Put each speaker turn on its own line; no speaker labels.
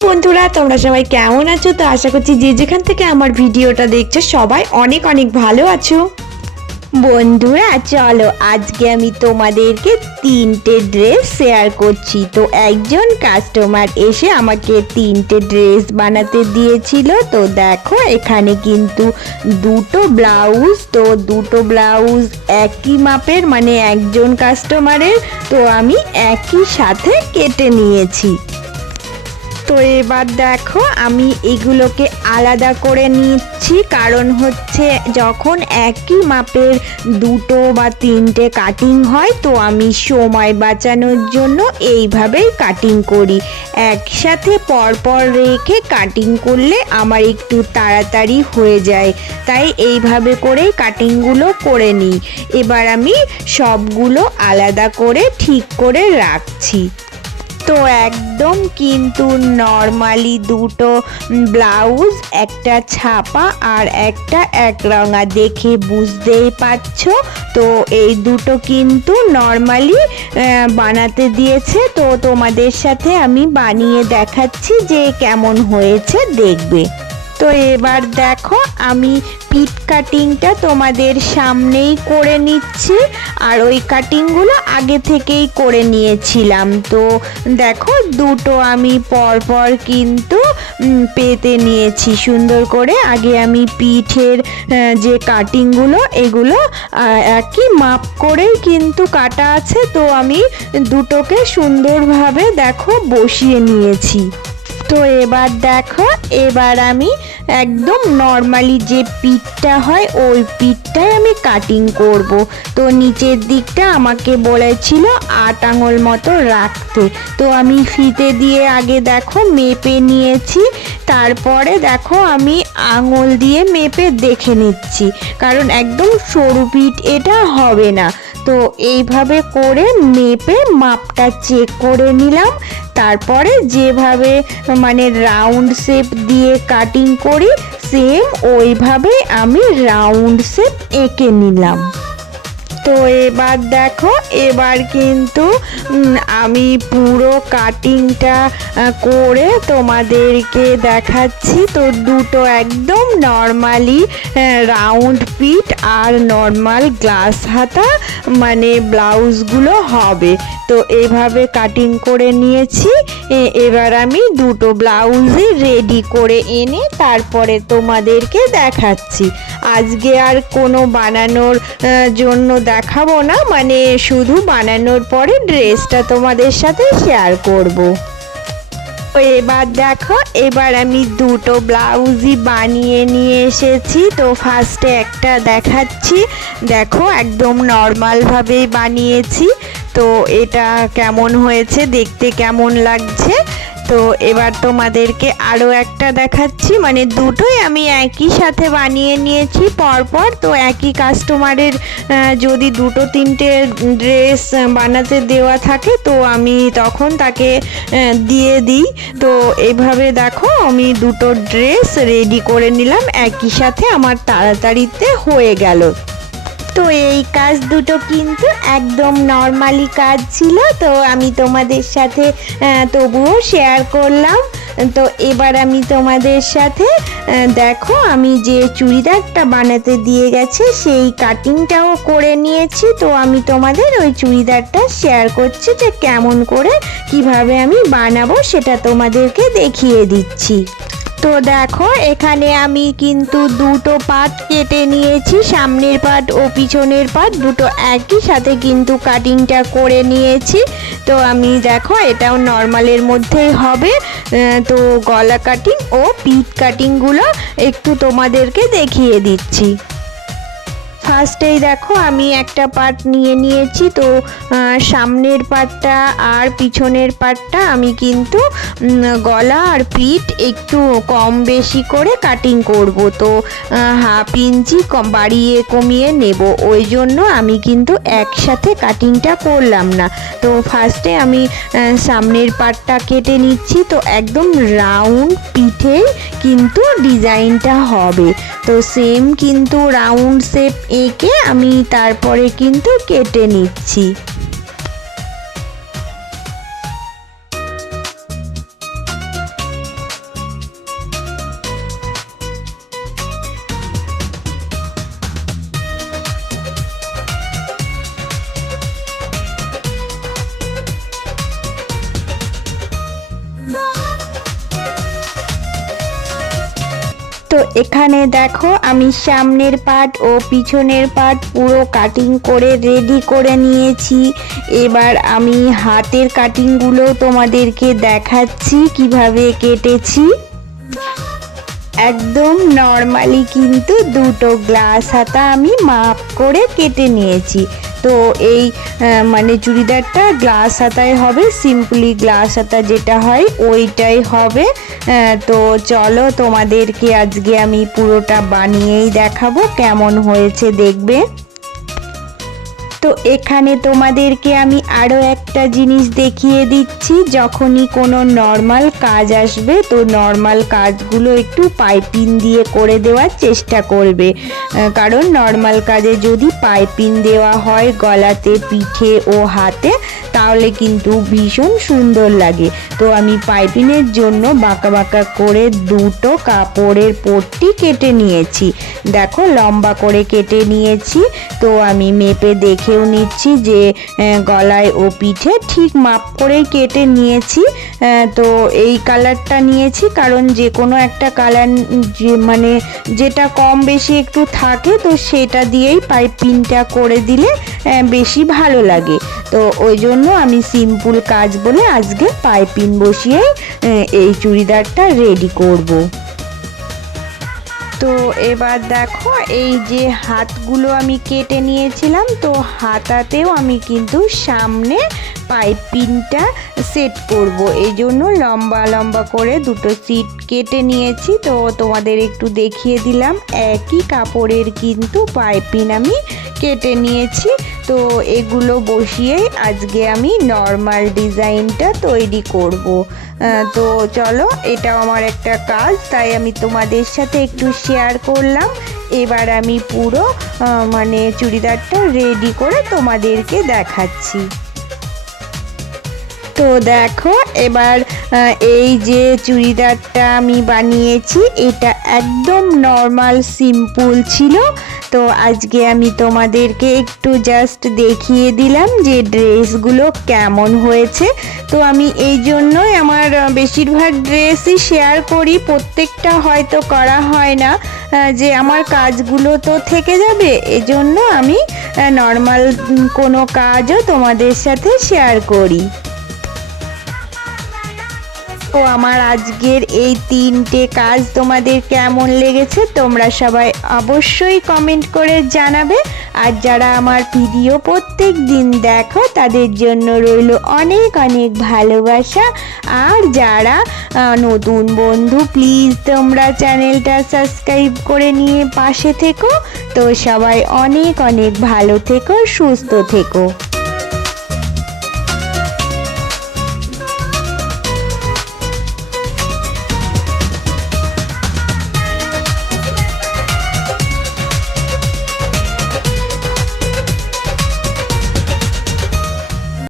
বন্ধুরা, তোমরা সবাই কেমন আছো? তো আশা করছি যে যেখান থেকে আমার ভিডিওটা দেখছ, সবাই অনেক অনেক ভালো আছো। বন্ধুরা, চলো, আজকে আমি তোমাদেরকে তিনটে ড্রেস শেয়ার করছি। তো একজন কাস্টমার এসে আমাকে তিনটে ড্রেস বানাতে দিয়েছিল। তো দেখো, এখানে কিন্তু দুটো ব্লাউজ তো দুটো ব্লাউজ একই মাপের মানে একজন কাস্টমারের তো আমি একই সাথে কেটে নিয়েছি। তো এবার দেখো, আমি এগুলোকে আলাদা করে নিচ্ছি। কারণ হচ্ছে যখন একই মাপের দুটো বা তিনটে কাটিং হয়, তো আমি সময় বাঁচানোর জন্য এইভাবেই কাটিং করি। একসাথে পরপর রেখে কাটিং করলে আমার একটু তাড়াতাড়ি হয়ে যায়। তাই এইভাবে করেই কাটিংগুলো করে নিই। এবার আমি সবগুলো আলাদা করে ঠিক করে রাখছি। তো একদম কিন্তু নর্মালি দুটো ব্লাউজ একটা ছাপা আর একটা এক রঙা দেখে বুঝতেই পারছ? তো এই দুটো কিন্তু নর্মালি বানাতে দিয়েছে। তো তোমাদের সাথে আমি বানিয়ে দেখাচ্ছি যে কেমন হয়েছে, দেখবে। তো এবার দেখো, আমি পিট কাটিংটা তোমাদের সামনেই করে নিচ্ছি। আর ওই কাটিংগুলো আগে থেকেই করে নিয়েছিলাম। তো দেখো, দুটো আমি পরপর কিন্তু পেতে নিয়েছি। সুন্দর করে আগে আমি পিঠের যে কাটিংগুলো এগুলো একই মাপ করেই কিন্তু কাটা আছে। তো আমি দুটোকে সুন্দরভাবে দেখো বসিয়ে নিয়েছি। তো এবার দেখো, এবার আমি একদম নর্মালি যে পিঠটা হয়, ওই পিঠটাই আমি কাটিং করব। তো নিচের দিকটা আমাকে বলেছিল আট আঙুল মতো রাখতে। তো আমি ফিতে দিয়ে আগে দেখো মেপে নিয়েছি, তারপরে দেখো আমি আঙুল দিয়ে মেপে দেখে নিচ্ছি। কারণ একদম সরু পিঠ এটা হবে না। তো এইভাবে করে মেপে মাপটা চেক করে নিলাম। তারপরে যেভাবে মানে রাউন্ড শেপ দিয়ে কাটিং করি সেম ওইভাবে আমি রাউন্ড শেপ এঁকে নিলাম। তো এবার দেখো, এবার কিন্তু আমি পুরো কাটিংটা করে তোমাদেরকে দেখাচ্ছি। তো দুটো একদম নর্মালি রাউন্ড পিট আর নর্মাল গ্লাস হাতা মানে ব্লাউজগুলো হবে। তো এভাবে কাটিং করে নিয়েছি। এবার আমি দুটো ব্লাউজই রেডি করে এনে তারপরে তোমাদেরকে দেখাচ্ছি। আজকে আর কোনো বানানোর জন্য দেখাবো না। মানে শুধু বানানোর পরে ড্রেসটা তোমাদের সাথে শেয়ার করব। এবার দেখো, এবার আমি দুটো ব্লাউজই বানিয়ে নিয়ে এসেছি। তো ফার্স্টে একটা দেখাচ্ছি। দেখো, একদম নর্মালভাবেই বানিয়েছি। তো এটা কেমন হয়েছে, দেখতে কেমন লাগছে? তো এবার তোমাদেরকে আরও একটা দেখাচ্ছি। মানে দুটোই আমি একই সাথে বানিয়ে নিয়েছি পরপর। তো একই কাস্টমারের যদি দুটো তিনটে ড্রেস বানাতে দেওয়া থাকে, তো আমি তখন তাকে দিয়ে দিই। তো এইভাবে দেখো, আমি দুটো ড্রেস রেডি করে নিলাম। একই সাথে আমার তাড়াতাড়িতে হয়ে গেল। তো এই কাজ দুটো কিন্তু একদম নর্মালি কাজ ছিল, তো আমি তোমাদের সাথে তবুও শেয়ার করলাম। তো এবার আমি তোমাদের সাথে দেখো আমি যে চুড়িদারটা বানাতে দিয়ে গেছে, সেই কাটিংটাও করে নিয়েছি। তো আমি তোমাদের ওই চুড়িদারটা শেয়ার করছি যে কেমন করে কীভাবে আমি বানাবো, সেটা তোমাদেরকে দেখিয়ে দিচ্ছি। তো দেখো, এখানে আমি কিন্তু দুটো পাট কেটে নিয়েছি। সামনের পাট ও পিছনের পাট দুটো একই সাথে কিন্তু কাটিংটা করে নিয়েছি। তো আমি দেখো, এটাও নর্মালের মধ্যেই হবে। তো গলা কাটিং ও পিঠ কাটিংগুলো একটু তোমাদেরকে দেখিয়ে দিচ্ছি। ফার্স্টেই দেখো, আমি একটা পার্ট নিয়ে নিয়েছি। তো সামনের পার্টটা আর পিছনের পার্টটা আমি কিন্তু গলা আর পিঠ একটু কম বেশি করে কাটিং করব। তো হাফ ইঞ্চি বাড়িয়ে কমিয়ে নেব। ওই জন্য আমি কিন্তু একসাথে কাটিংটা করলাম না। তো ফার্স্টে আমি সামনের পার্টটা কেটে নিচ্ছি। তো, একদম রাউন্ড পিঠে কিন্তু ডিজাইনটা হবে। তো সেম কিন্তু রাউন্ড শেপ এঁকে আমি তারপরে কিন্তু কেটে নিচ্ছি। তো এখানে দেখো আমি সামনের পার্ট ও পিছনের পার্ট পুরো কাটিং করে রেডি করে নিয়েছি। এবার আমি হাতের কাটিংগুলো তোমাদেরকে দেখাচ্ছি কীভাবে কেটেছি। একদম নর্মালি কিন্তু দুটো গ্লাস হাতা আমি মাপ করে কেটে নিয়েছি। তো এই মানে চুড়িদারটা গ্লাস হাতায় হবে সিম্পলি গ্লাস হাতা যেটা হয় ওইটাই হবে। তো চলো তোমাদেরকে আজকে আমি পুরোটা বানিয়েই দেখাবো, কেমন হয়েছে দেখবে। তো এখানে তোমাদেরকে আমি আরও একটা জিনিস দেখিয়ে দিচ্ছি। যখনই কোনো নর্মাল কাজ আসবে, তো নর্মাল কাজগুলো একটু পাইপিং দিয়ে করে দেওয়ার চেষ্টা করবে। কারণ নর্মাল কাজে যদি পাইপিং দেওয়া হয় গলাতে, পিঠে ও হাতে, তাহলে কিন্তু ভীষণ সুন্দর লাগে। তো আমি পাইপিংয়ের জন্য বাঁকা বাঁকা করে দুটো কাপড়ের পট্টি কেটে নিয়েছি। দেখো লম্বা করে কেটে নিয়েছি। তো আমি মেপে দেখেও নিচ্ছি যে গলায় ও পিঠে ঠিক মাপ করেই কেটে নিয়েছি। তো এই কালারটা নিয়েছি কারণ যে কোনো একটা কালার যে মানে যেটা কম বেশি একটু থাকে তো সেটা দিয়েই পাইপিংটা করে দিলে বেশি ভালো লাগে। তো ওই জন্য আমি সিম্পল কাজ বলে আজকে পাইপিং বসিয়েই আহ, এই চুড়িদারটা রেডি করব। তো এবার দেখো, এই যে হাতগুলো আমি কেটে নিয়েছিলাম, তো হাতাতেও আমি কিন্তু সামনে পাইপিংটা সেট করব। এই জন্য লম্বা লম্বা করে দুটো সিট কেটে নিয়েছি। তো তোমাদের একটু দেখিয়ে দিলাম, একই কাপড়ের কিন্তু পাইপিন আমি কেটে নিয়েছি। তো এগুলো বসিয়ে আজকে আমি নর্মাল ডিজাইনটা তৈরি করব। তো চলো এটা আমার একটা কাজ, তাই আমি তোমাদের সাথে একটু শেয়ার করলাম। এবার আমি পুরো মানে চুড়িদারটা রেডি করে তোমাদেরকে দেখাচ্ছি। তো দেখো, এবার এই যে চুড়িদারটা আমি বানিয়েছি, এটা একদম নর্মাল সিম্পল ছিল। তো আজকে আমি তোমাদেরকে একটু জাস্ট দেখিয়ে দিলাম যে ড্রেসগুলো কেমন হয়েছে। তো আমি এই জন্যই আমার বেশিরভাগ ড্রেসই শেয়ার করি। প্রত্যেকটা হয়তো করা হয় না যে আমার কাজগুলো তো থেকে যাবে। এজন্য আমি নর্মাল কোনো কাজও তোমাদের সাথে শেয়ার করি। তো আমার আজকের এই তিনটে কাজ তোমাদের কেমন লেগেছে তোমরা সবাই অবশ্যই কমেন্ট করে জানাবে। আর যারা আমার ভিডিও প্রত্যেক দিন দেখো, তাদের জন্য রইল অনেক অনেক ভালোবাসা। আর যারা নতুন বন্ধু প্লিজ তোমরা চ্যানেলটা সাবস্ক্রাইব করে নিয়ে পাশে থেকো। তো সবাই অনেক অনেক ভালো থেকো, সুস্থ থেকো।